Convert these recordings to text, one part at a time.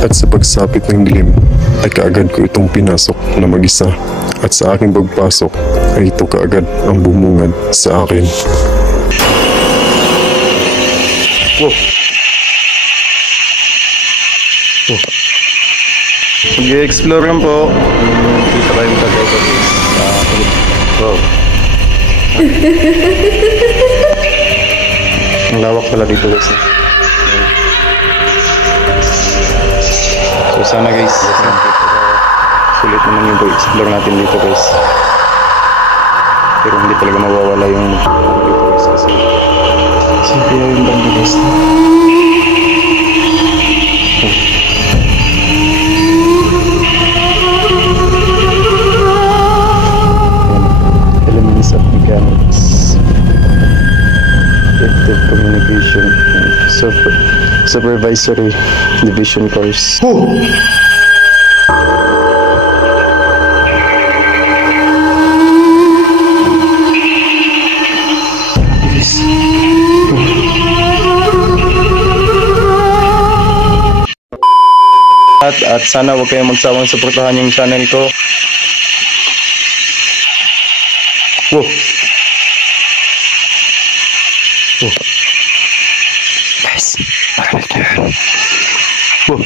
At sa pagsapit ng dilim, ay kaagad ko itong pinasok na mag-isa. At sa aking pagpasok, ay ito kaagad ang bumungad sa akin. Wow. Oh. Mag-explore lang po. Dito kayo magkagay. Wow. Ang lawak pala dito guys. So sana guys, sulit naman yung explore natin dito guys. Pero hindi talaga mawawala yung dito guys kasi simple yung banda guys. Elements of mechanics, effective communication, supervisory division course. At sana huwag kayong magsawang suportahan yung channel ko. Wow. Oh. Guys, marinig nyo yan. Wow.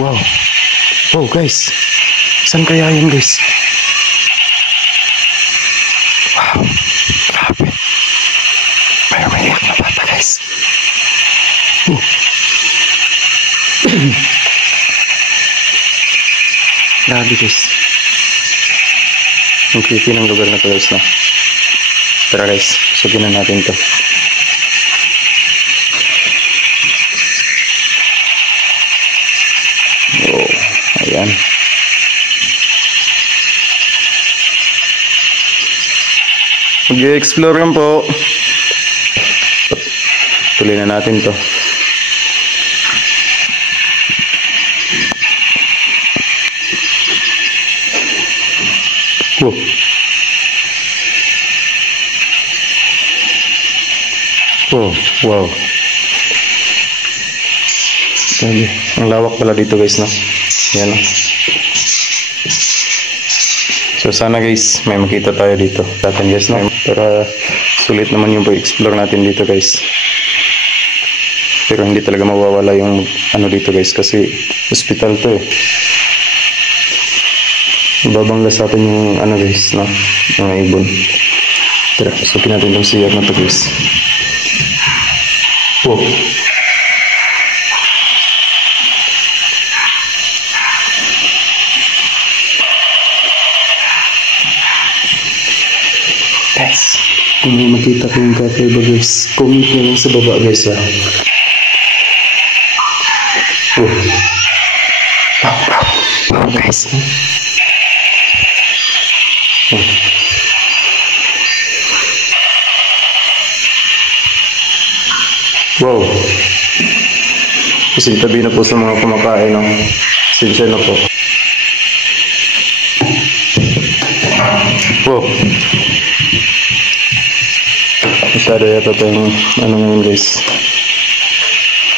Wow. Wow guys. Saan kaya yun guys? Wow. Grabe. May umiyak na bata guys. Grabe guys. Ang creepy ng lugar na to guys na. Tara guys, sugin na natin to. Oh, ayan. Mag-explore lang po. Tuloy na natin to. Wow. Oh, wow. Sabi, ang lawak pala dito guys, no? Yan, no? So sana guys, may makita tayo dito. Datin guys, no? Para sulit naman yung explore natin dito guys. Pero hindi talaga mawawala yung ano dito guys kasi hospital to eh. Babangga sa atin yung ano guys, no? Mga ibon. Tara, sukin natin itong siyat na to guys. Wow. Guys, kung may makita ko yung kakaiba guys, comment nyo lang sa baba guys ha. Wow. Wow, wow. Wow guys. Wow. Kasing tabi na po sa mga kumakain ng sinsya na po. Wow. Masyado yata ito yung ano ngayon guys.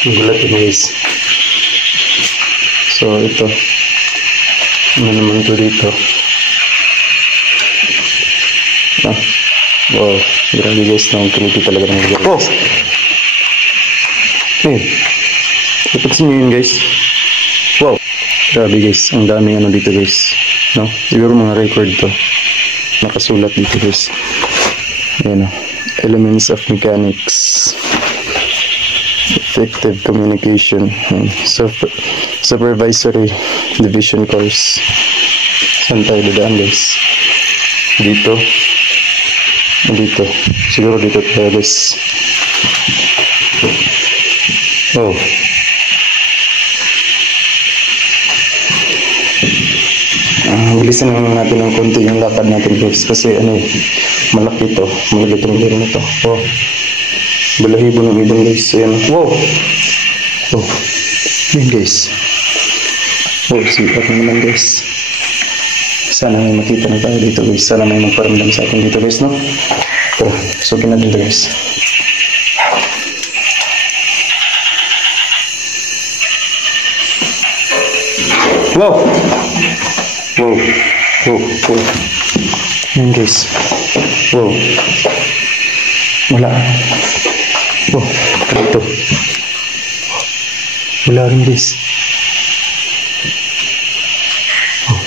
Ang gulat yun guys. So ito. Ano naman ito dito. Ah. Wow. Grabe guys. Ang creepy talaga ng lugar. Oh! Ayun. Ipasin nyo yun guys. Wow. Grabe guys. Ang daming ano dito guys. No? Siguro mga record to. Nakasulat dito guys. Ayan o. Elements of mechanics. Effective communication. Supervisory division course. Saan tayo dadaan guys? Dito. Dito. Siguro dito tayo guys. Oh. Bilisan naman natin ng konti yung lakad natin guys. Kasi ano eh, malaki to. Malaki itong laro na to. Oh. Balahibo ng ibon guys. Ayan. Wow. Oh. Ayan guys. Oh, sipat na naman guys. Sana may makita na tayo dito guys. Sana may magparamdam sa atin dito guys, no? Tara, sugin natin ito guys. Wow! Wow! Wow! Wow! Yan guys. Wow! Wala. Wow! Dito. Wala rin guys. Wow.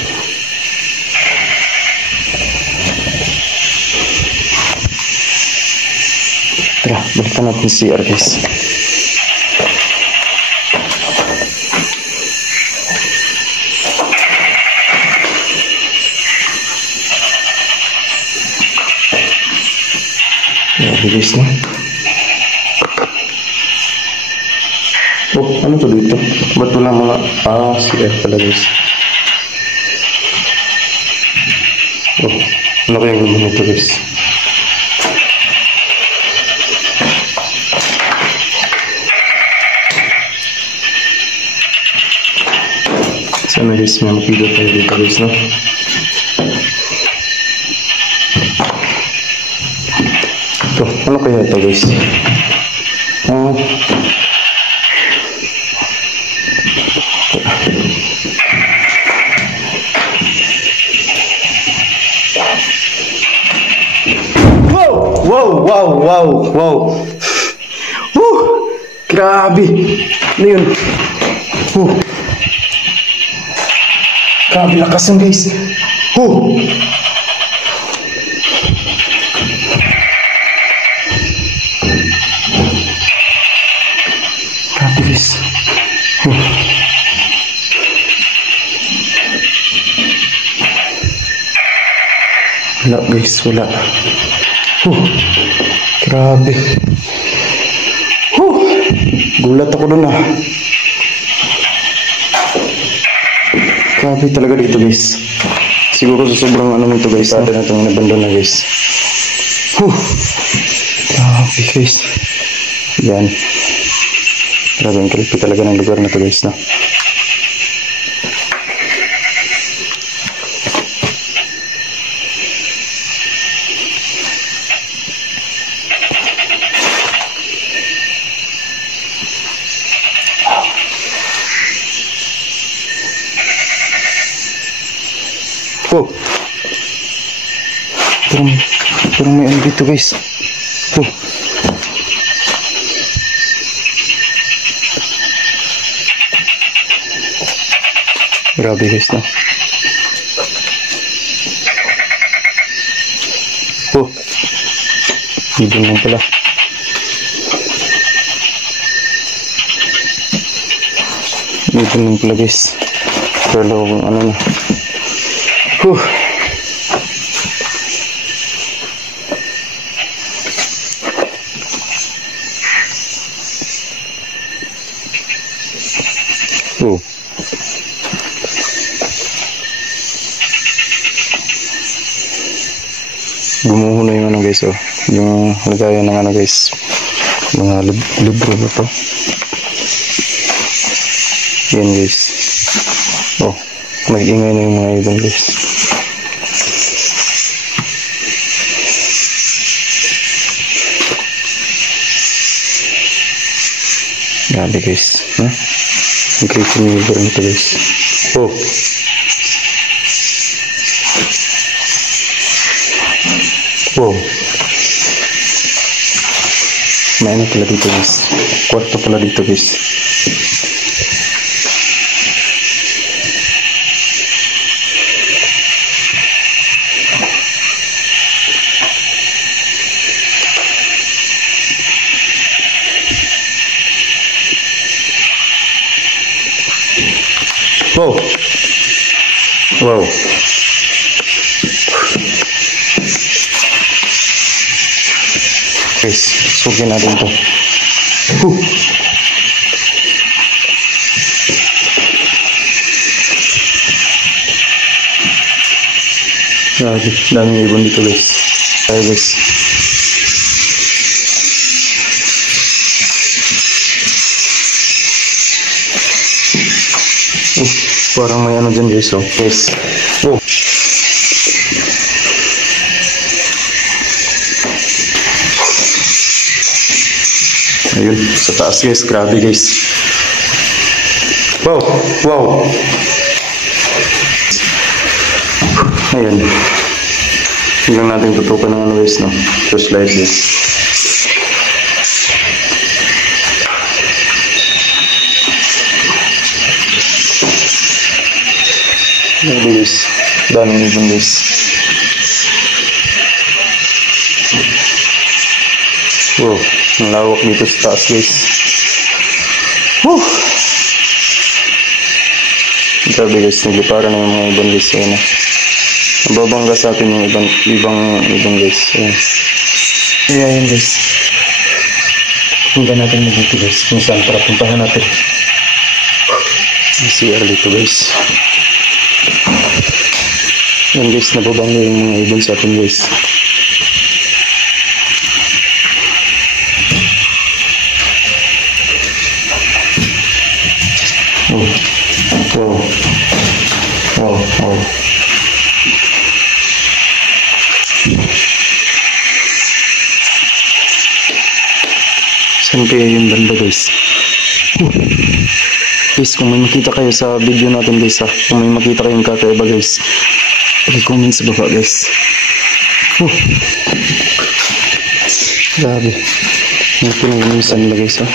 Tara, balikan natin si CR guys. Bilis na. Oh, ano to dito? Ba't wala mga... CR pala guys. Oh, ano kayang naman ito guys? Sana guys, may makita tayo dito guys, no? Ito, ano kaya ito guys? Wow! Grabe! Ano yun? Grabe lakas yun guys! Grabe guys! Wala guys, wala. Grabe. Gulat ako dun Grabe talaga dito guys. Siguro sa sobrang ano nito guys. Atin na itong nabandon na guys. Grabe guys. Yan. Grabe ang creepy talaga ng lugar na to guys na. Parang may ano dito guys. Grabe guys na. Dito lang pala. Dito lang pala guys. Pero ano na. Gumuho na yung ano guys, yung lagayan ng ano guys, mga libro na to. Yan guys. Nag-ingay na yung mga ibon guys. Grabe guys, ang creepy yung libro nito guys. May ano pala dito guys. Kwarto pala dito guys. Wow. Guys, sugin natin to. Grabe, daming ibon dito guys. Ayo guys. Parang may ano dyan guys, guys. Ayun, sa taas guys, grabe guys. Wow. Ayan. Tingnan natin tutukan ng ano guys, no? Flashlight guys. Ayan guys. Daming ibon guys. Wow. Ang lawak dito sa taas guys. Woo! Grabe guys. Naglipara na yung mga ibon guys. Ayan na. Babangga sa atin yung ibang guys. Ayan. Ayan guys. Punta natin mabuti guys. Kung saan para puntahan natin. May CR dito guys. Ayan guys. Nababangga yung mga ibon sa atin guys. Oh. Wow. Wow. Saan kaya yung banda guys? Guys, kung may makita kayo sa video natin guys ha, kung may makita kayong kakaiba guys, i-comment sa baba guys. Grabe. May pinag-imisan nila guys ha.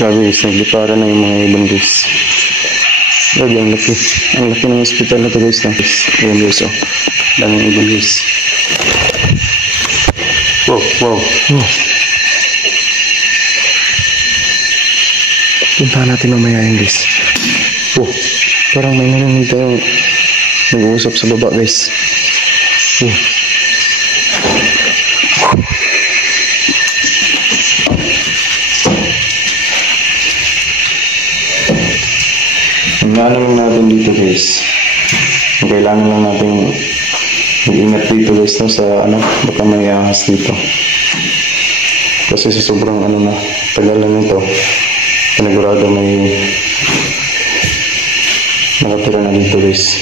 Grabe guys, naglipara na yung mga ibon guys. Grabe, ang laki. Ang laki ng hospital na to guys na. Ayan guys oh. Daming ibon guys. Wow. Puntahan natin mamaya yun guys. Parang may narinig tayong nag-uusap sa baba guys. Ang ano lang natin dito guys. Kailangan lang natin mag-ingat dito guys no, sa ano, baka may ahas dito. Kasi sa sobrang ano na, tagal na nito, panigurado may nakatira na dito guys.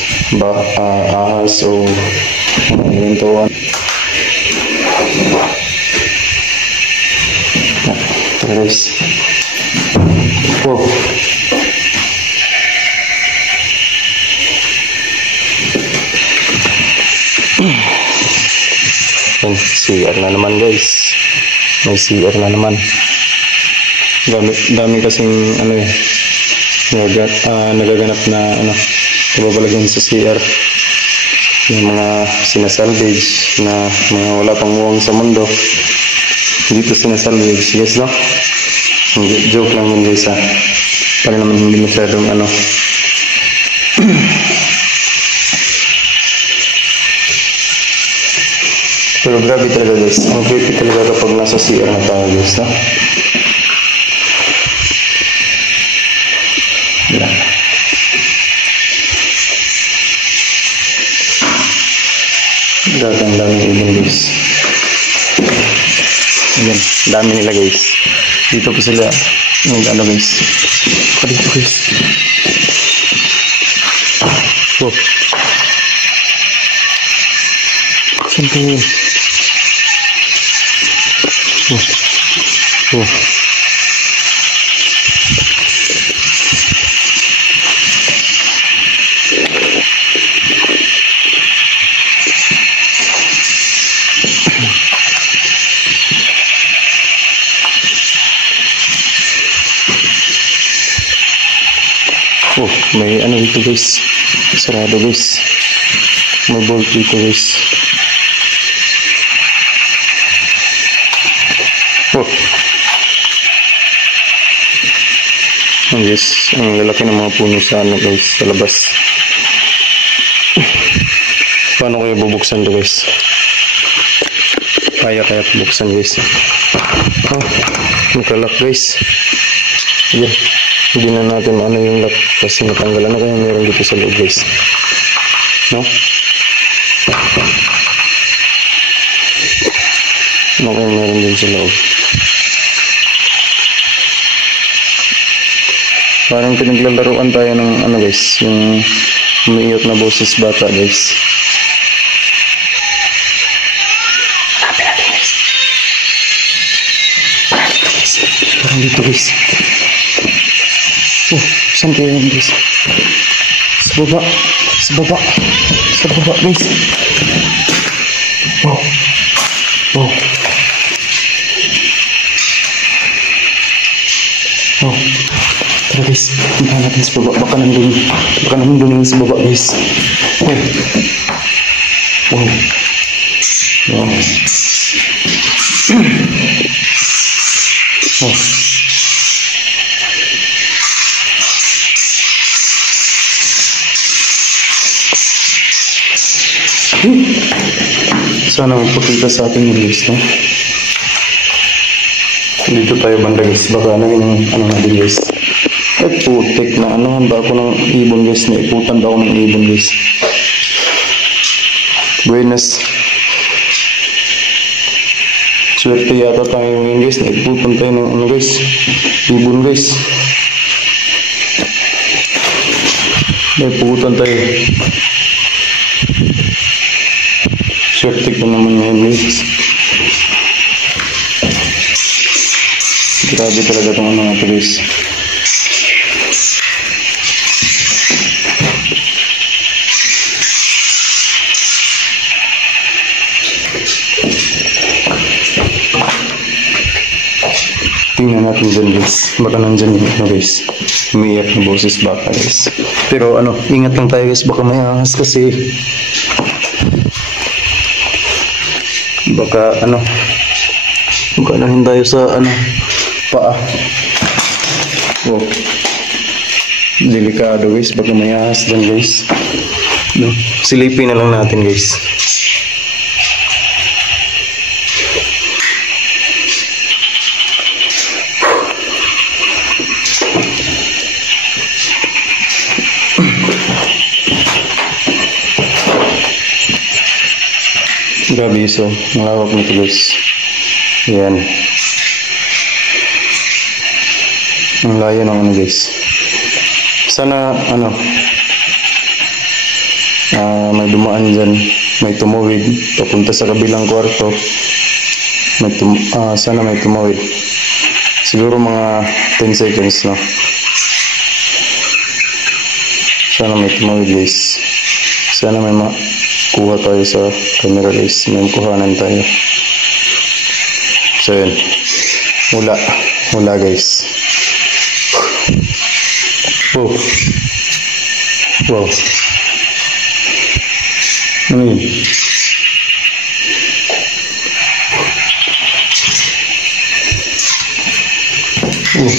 Ahas o eventuan. Tara guys. CR na naman guys. May CR na naman. Dami kasing ano eh, nagaganap na ano, kababalaghan sa CR. Yung mga sinasalvage na mga wala pang muwang sa mundo, dito sinasalvage guys no. Joke lang yun guys ha. Para naman hindi masyadong ano. Pero grabe talaga guys. Ang creepy talaga kapag nasa CR na tayo guys no. Yan. Grabe ang daming ibon guys. Yan. Dami nila guys. Dito po sila. Ano guys. Dito guys. Saan kayo? May ano dito guys. Sarado guys. May bolt dito guys. Guys, ang lalaki ng mga puno sa ano guys, sa labas. Paano kayo bubuksan to guys? Kaya bubuksan guys. Nakalak guys. Yan. Hindi na natin ano yung lock kasi natanggalan na kaya meron dito sa loob guys. No? No, kaya meron din sa loob. Parang pinaglalaruan tayo ng ano guys, yung umiiyot na boses bata guys. Parang dito guys. Oh, saan kayo yan guys? Sa baba. Sa baba. Sa baba guys. Wow. Wow. Wow. Tara guys, puntahan natin sa baba. Baka nandun yung sa baba guys. Wow. Wow. Wow. Oh. Sana magpakita sa atin yung guys, no? Dito tayo banda guys, baka naging ano natin guys. Ay putik na anuhan ba ako ng ibon guys, naiputan ba ako ng ibon guys. Buenas. Swerte yata tayo ngayon guys, naiputan tayo ng ano guys, ibon guys. Naiputan tayo. Swerte ko naman ngayon guys. Grabe talaga itong ano nga guys. Tingnan natin dyan guys. Baka nandyan yung ano guys. Umiiyak na boses baka guys. Pero ano, ingat lang tayo guys. Baka may ahas kasi. Baka ano. Baka nahin tayo sa ano. Paa. Oh. Delikado guys. Baka may ahas dyan guys. No. Silipin na lang natin guys. Grabe so, malawak nito guys. Ayan. Ang layo ng ano guys. Sana ano may dumaan dyan, may tumawid papunta sa kabilang kwarto. Sana may tumawid. Siguro mga 10 seconds na. Sana may tumawid guys. Sana may kuha tayo sa camera guys. May kuhanan tayo. So yun. Wala guys. Oh. Wow. Ano yun? Oh.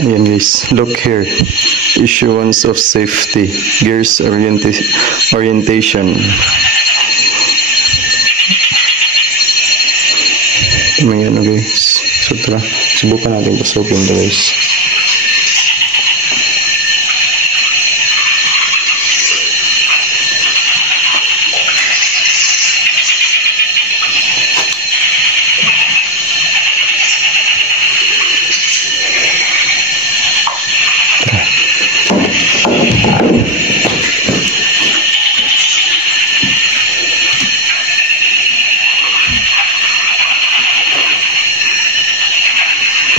Ayan guys, look here. Issuance of safety. Gears orientation. May ano guys. So tara, subukan natin pasukin ito guys.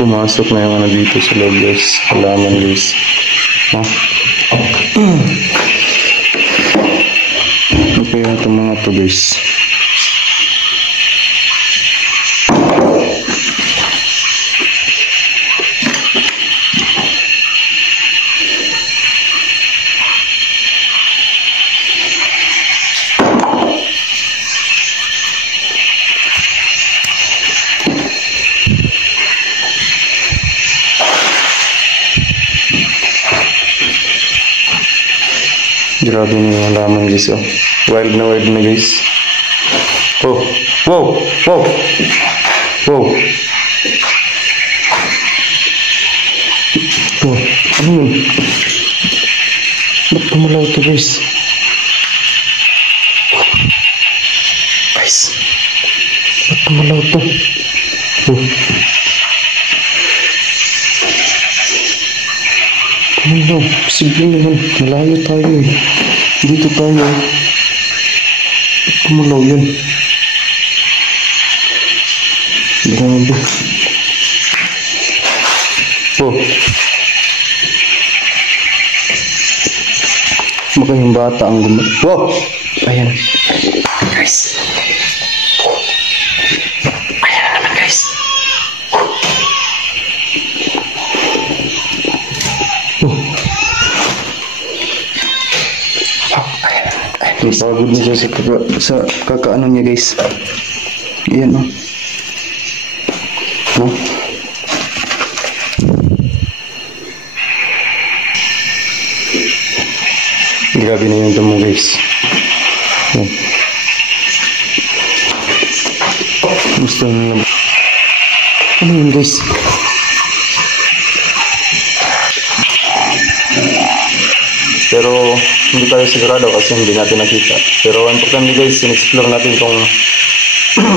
Pumasok na yung ano dito sa loob guys. Halaman guys. Okay na itong mga to guys. Grabe na yung halaman guys. Oh. Wild na guys. Oh. Wow. Wow. Wow. Oh. Ano yun? Ba't tumulaw ito guys? Guys. Ba't tumulaw ito? Oh. Ano, posible naman. Malayo tayo eh. Dito tayo. Kumulaw yun. Grabe. Oh. Baka yung bata ang Wow! Ayan. Guys. Ayan na naman guys. Napagod niya sa kakaano niya guys. Ayan o. No? Grabe na yung damo guys. Ayan. Gusto nyo na. Ano yun guys? Pero hindi tayo sigurado kasi hindi natin nakita. Pero importante guys, in-explore natin itong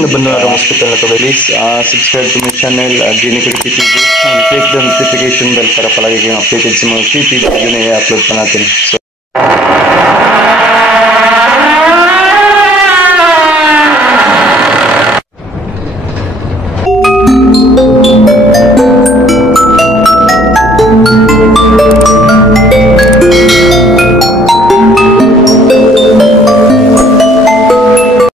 nabandonadong hospital na to guys. Subscribe to my channel, Jenny Creepy TV, and click the notification bell para palagi kayong updated sa mga creepy video na i-upload pa natin. So,